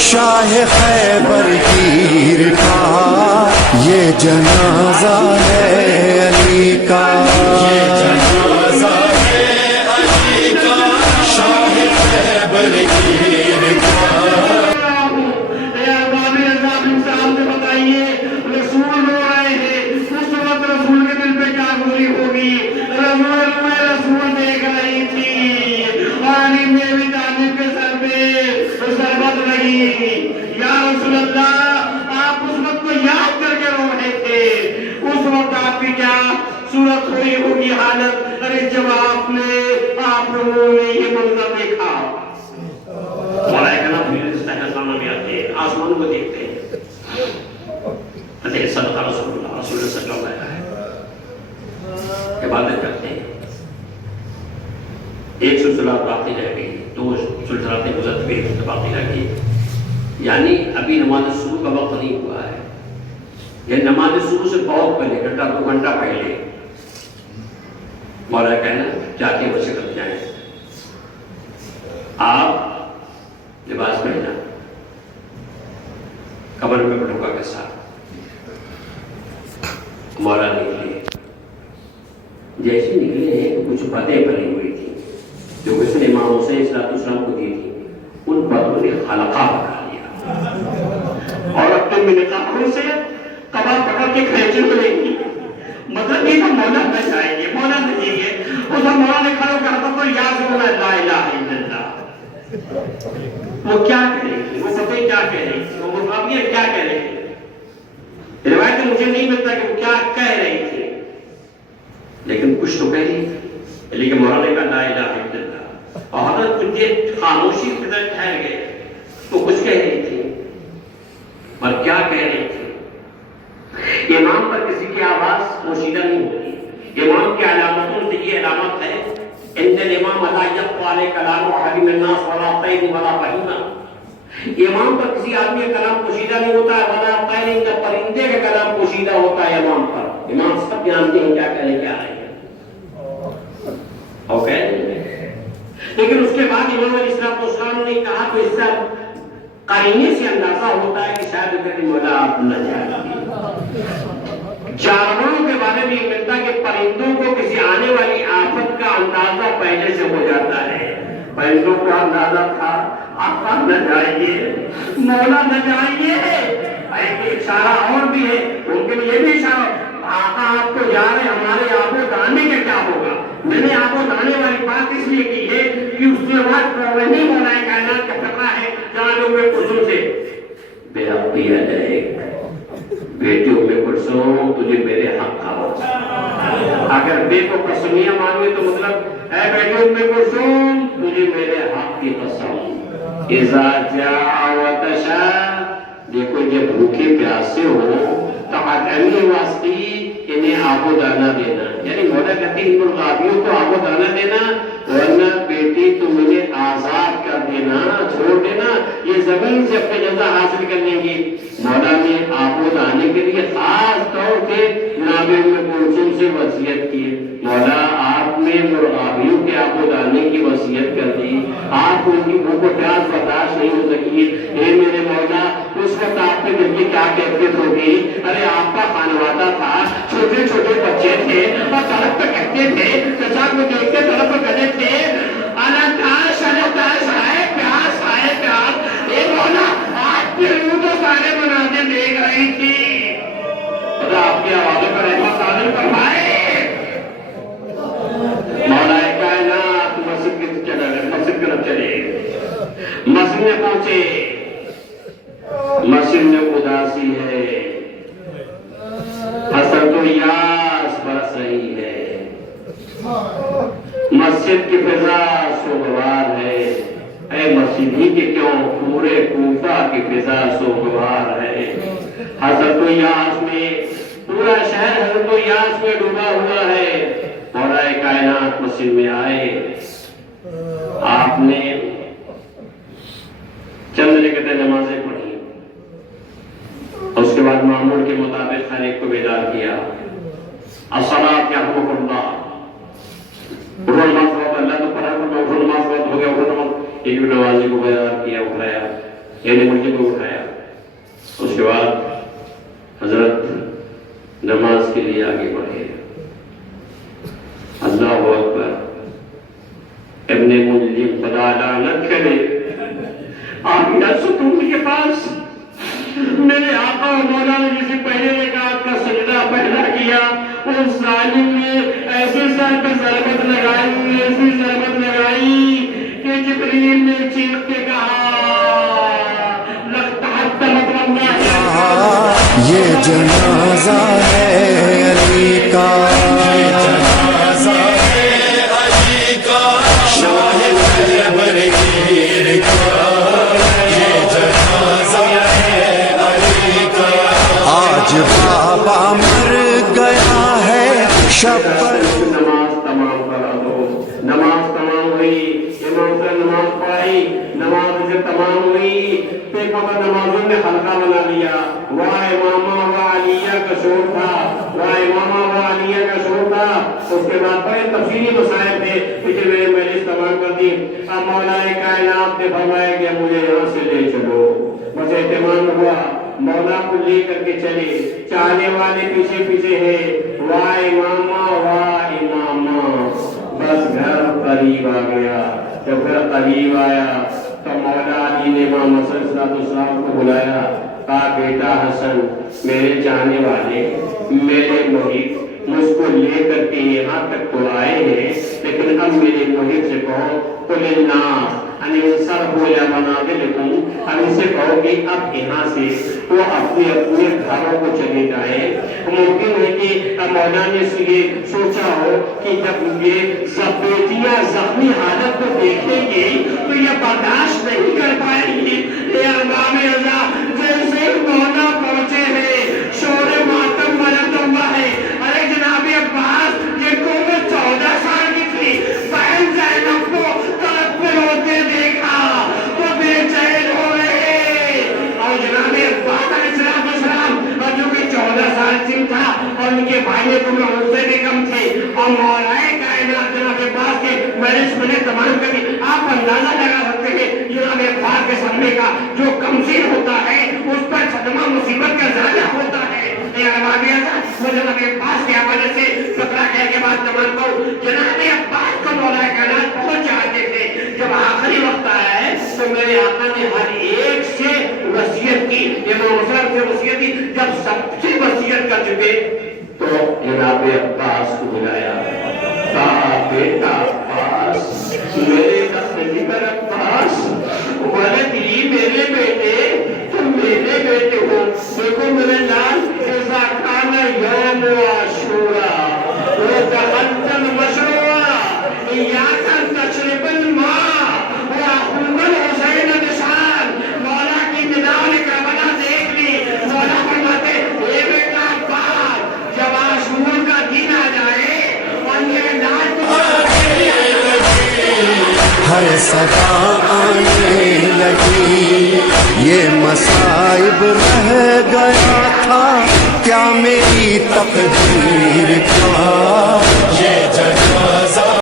شاہ خیبر گیر کا یہ جنازہ ہے علی کا، یہ جنازہ ہے علی کا، شاہ خیبر گیر کا۔ بتائیے رسول رو رہے ہیں، اس وقت رسول کے دل پہ کیا گزری ہوگی؟ رسول دیکھ رہی تھی اور میں بھی طالب کے سر پہ ضربت لگی۔ یا رسول اللہ، آپ اس وقت کو یاد کر کے رو رہے تھے، اس وقت آپ کی کیا صورت ہوئی ہوگی، حالت؟ ارے جب آپ نے لوگوں نے یہ منظر دیکھا، مولا کہنا پھر استحسانہ میں آتے ہیں، آسمان کو دیکھتے ہیں، صدقہ رسول اللہ صلی اللہ علیہ وسلم عبادت کرتے ہیں۔ ایک سلسلہ باقی رہ گئی، دو سلسلات گزر گئے، باقی رہ گئی، یعنی ابھی نماز صبح کا وقت نہیں ہوا ہے، یہ نماز صبح سے بہت پہلے، گھنٹہ دو گھنٹہ پہلے مولا کہنا جا کے وسیع کر جائیں، آپ لباس پہنا، کمر میں بٹوکا کے ساتھ مولا نکلے۔ جیسے نکلے ہیں تو کچھ باتیں بھری ہوئی تھی جو اس نے امام حسین علیہ السلام کو دی تھی، ان باتوں نے خلقہ بنا لیا اور اپنے منقاہوں سے قبا پکڑ کے کھینچے ہوئے گی، مطلب یہ تو مولا نہ جائیں گے، مولا نہیں ہے۔ اس وقت مولا نے کھڑا کہا تو یا رسول اللہ لا الہ الا اللہ، وہ کیا کہہ رہی تھی، وہ پتہ ہی کیا کہہ رہی تھی، وہ مفاہمت کیا کہہ رہی تھی، روایت میں مجھے نہیں ملتا کہ وہ کیا کہہ رہی تھی، لیکن کچھ تو کہہ رہی تھی، لیکن مولا نے کہا لا الہ الا اللہ، اور حضرت کچھ دیر خاموشی کے اندر ٹھہر گئے، تو کچھ کہہ رہی تھی، اور کیا کہہ رہی تھی؟ امام پر کسی کی آواز پوشیدہ نہیں ہوتی، امام کی علامتوں سے یہ علامت ہے ان الامام لا یخفی علیہ کلام حبیب الناس ولا طیر ولا بہیمہ، امام پر کسی آدمی کا کلام پوشیدہ نہیں ہوتا ہے، ولا طیر کا پرندے کا کلام پوشیدہ ہوتا ہے امام پر، امام سب جانتے ہیں کیا کہنے کیا رہے ہیں، اوکے؟ لیکن اس کے بعد امام علیہ السلام نے کہا تو اس سے قرینے سے اندازہ ہوتا ہے کہ شاید اگر مولا آپ نہ جائیں۔ جانوروں کے بارے میں یہ ملتا ہے کہ پرندوں کو کسی آنے والی آفت کا اندازہ پہلے سے ہو جاتا ہے، پرندوں کو اندازہ تھا آپ نہ جائیے، مولا نہ جائیے۔ ایک اشارہ اور بھی ہے، ان کے لیے بھی اشارہ، آقا آپ کو جا رہے ہمارے آب و دانے کا کیا ہوگا؟ میں نے آب و دانے والی بات اس لیے کی ہے کہ اس کے بعد نہیں مولا کائنات کا فقرہ ہے جہاں لوگ میں کلثوم سے بے حقی ہے، بیٹی ام کلثوم تجھے میرے حق کا ہوتا، اگر بے کو قسمیہ مانگے تو مطلب اے بیٹی ام کلثوم تجھے میرے حق کی قسم، اذا جاء وتشا، دیکھو جب بھوکے پیاسے ہو تو اٹھنی واسطی انہیں آب و دانہ دینا، یعنی مولا کہتی ان مرغابیوں کو آب و دانہ دینا، ورنہ بیٹی تم انہیں آزاد کر دینا، چھوڑ دینا، یہ زمین سے اپنے جزا حاصل کر لیں گی۔ مولا نے آب و دانے کے لیے خاص طور سے جناب ام کلثوم سے وصیت کی، مولا آپ نے مرغابیوں کے آب و دانے کی وصیت کر دی، آپ ان کی بھوک و پیاس برداشت نہیں ہو سکی، اے میرے مولا اس وقت آپ کے دل کی کیا کیفیت ہوگی؟ ارے آپ کا خانوادہ تھا، چھوٹے چھوٹے بچے تھے اور تڑپ پہ کہتے تھے، چچا کو دیکھتے تڑپ پہ کہتے تھے انتاش آئے پیاس آئے پیاس، اے مولا آپ کی روح تو سارے مناظر دیکھ رہی تھی، خدا آپ کی آوازوں پر رحمت نازل فرمائے۔ مولا کائنات مسجد کی طرف چلے، مسجد میں پہنچے، مسجد میں اداسی ہے، حسرت و یاس برس رہی ہے، مسجد کی فضا سوگوار ہے، اے مسجد ہی کے کیوں پورے کوفہ کی فضا سوگوار ہے، حسرت و یاس میں پورا شہر حسرت و یاس میں ڈوبا ہوا ہے۔ مولا کائنات مسجد میں آئے، آپ نے چند رکعتیں نمازیں پڑھی، اس کے بعد معمول کے مطابق ہر ایک کو بیدار کیا، الصلاۃ یحکم اللہ، اٹھو نماز پڑھو، اللہ تو پڑھا، اٹھو نماز پڑھو، ہو گیا اٹھو نماز، ایک نمازی کو بیدار کیا، اٹھایا، یہ نے مجھے کو اٹھایا. اس کے بعد حضرت نماز کے لیے آگے بڑھے. اللہ اکبر. ابن ملجم خدا لعنت کرے آپ یا ستون کے پاس میرے آقا و مولا نے جسے پہلے رکعت کا سجدہ پہلا کیا اس ظالم نے ایسے سر پہ ضربت لگائی ایسی ضربت لگائی کہ جبریل نے چیخ کے کہا لگتا ہے یہ جنازہ ہے علی کا آج بابا مر گیا ہے شب پر. نماز تمام کرا دو. نماز تمام ہوئی. امام سے نماز پڑھائی. نماز سے تمام ہوئی. پھر پتہ نمازوں نے حلقہ بنا لیا. واہ امامہ و علیہ کا شور تھا. واہ امامہ و علیہ کا شور تھا. اس کے بعد بڑے تفصیلی مسائل تھے کہ میرے مجلس تمام کر دی. اب مولا کائنات نے فرمایا کہ مجھے یہاں سے لے چلو. بس اہتمام ہوا. مولا کو لے کر کے چلے. چاہنے والے پیچھے پیچھے ہیں. واہ امامہ واہ امامہ. بس گھر قریب آ گیا. جب گھر قریب آیا تو مولا علی نے امام حسن صلی اللہ علیہ وسلم کو بلایا. کہا بیٹا حسن میرے چاہنے والے میرے محب مجھ کو لے کر کے یہاں تک تو آئے ہیں لیکن اب میرے محب سے کہو قل الناس ان انصرفوا الى منازلکم. اب ان سے کہو کہ اب یہاں سے وہ اپنے اپنے گھروں کو چلے جائیں. ممکن ہے کہ مولا نے یہ سوچا ہو کہ جب یہ بیٹیاں زخمی حالت کو دیکھیں گی تو یہ برداشت نہیں کر پائیں گی. اے ارباب رضا جیسے مولا پہنچے ہیں شور ماتم مرد ہوا ہے. ارے جناب عباس یہ قوم 14 سال کی تھی. بہن زینب کو طرف پہ روتے دیکھا تو بے چین ہو رہے. اور جناب عباس علیہ السلام جو کہ 14 سال سے تھا اور ان کے بھائی تو میں ان سے بھی کم تھے. اور مولا کائنات جناب عباس کے مجلس میں نے تمام کبھی آپ اندازہ لگا سکتے ہیں جناب عباس کے سامنے کا جو کمزور ہوتا ہے اس پر صدمہ مصیبت کا زیادہ ہوتا ہے. وہ جناب عباس کے حوالے سے 17 کہہ کے بعد تمام کو جناب عباس کو مولا کائنات بہت چاہتے تھے. جب آخری وقت آیا ہے تو میرے آقا نے ہر ایک سے وصیت کی. امام حسن سے وصیت کی. جب سب سے وصیت کر چکے تو جناب عباس کو بلایا. کہا بیٹا عباس میرے ذکر عباس ولدی میرے بیٹے تم میرے بیٹے ہو. دیکھو میرے لال اذا کان یوم عاشورا وتغدن مشروعا ایاک ان تشرب الماء واخوك الحسین نشان. مولا کی میدان کربلا دیکھ لی. مولا فرماتے اے بیٹا عباس جب عاشور کا دن آ جائے اور یہ لال ہر صدا آنے لگی یہ مصائب رہ گیا تھا کیا میری تقدیر